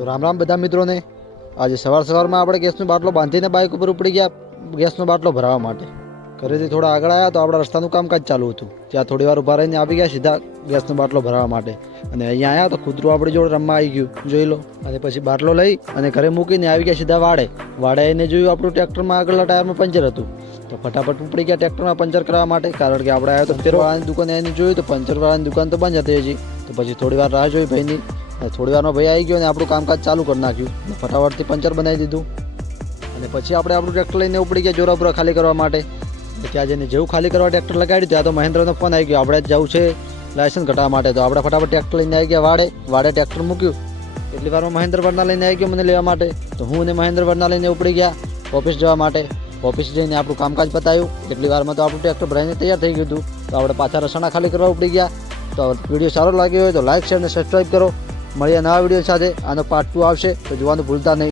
તો રામ રામ બધા મિત્રોને। આજે સવારમાં આપણે ગેસનો બાટલો બાંધીને બાઇક ઉપર ઉપડી ગયા ગેસનો બાટલો ભરાવવા માટે। ઘરેથી થોડા આગળ આવ્યા તો આપણા રસ્તાનું કામકાજ ચાલુ હતું, ત્યાં થોડી વાર ઊભા રહીને આવી ગયા સીધા ગેસનો બાટલો ભરાવવા માટે। અને અહીંયા આવ્યા તો કૂતરું આપણી જોડે રમવા આવી ગયું, જોઈ લો। અને પછી બાટલો લઈ અને ઘરે મૂકીને આવી ગયા સીધા વાડે એને જોયું આપણું ટ્રેક્ટરમાં આગળના ટાયરમાં પંચર હતું, તો ફટાફટ ઉપડી ગયા ટ્રેક્ટરમાં પંચર કરવા માટે। કારણ કે આપણે આવ્યા તો પંચરવાળાની દુકાને એને જોયું તો પંચરવાળાની દુકાન તો બંધ હતી હજી। તો પછી થોડી વાર રાહ જોઈ ભાઈની, થોડી વારમાં ભાઈ આવી ગયો અને આપણું કામકાજ ચાલુ કરી નાખ્યું, ફટાફટથી પંચર બનાવી દીધું। અને પછી આપણે આપણું ટ્રેક્ટર લઈને ઉપડી ગયા જોરાપુરા ખાલી કરવા માટે। ત્યાં જઈને જેવું ખાલી કરવા ટ્રેક્ટર લગાડ્યું ત્યાં તો મહેન્દ્રનો ફોન આવી ગયો, આપણે જવું છે લાયસન્સ કઢાવવા માટે। તો આપણે ફટાફટ ટ્રેક્ટર લઈને આવી ગયા વાડે ટ્રેક્ટર મૂક્યું। એટલી વારમાં મહેન્દ્ર વર્ના લઈને આવી ગયો મને લેવા માટે। તો હું અને મહેન્દ્ર વર્ના લઈને ઉપડી ગયા ઓફિસ જવા માટે। ઓફિસ જઈને આપણું કામકાજ પતાવ્યું। એટલી વારમાં તો આપણું ટ્રેક્ટર ભરાઈને તૈયાર થઈ ગયું હતું। તો આપણે પાછા રસાણા ખાલી કરવા ઉપડી ગયા। તો વિડીયો સારો લાગ્યો હોય તો લાઈક શેર અને સબસ્ક્રાઈબ કરો। મળીએ નવા વિડીયો સાથે। આનો પાર્ટ 2 આવશે તો જોવાનું ભૂલતા નહીં।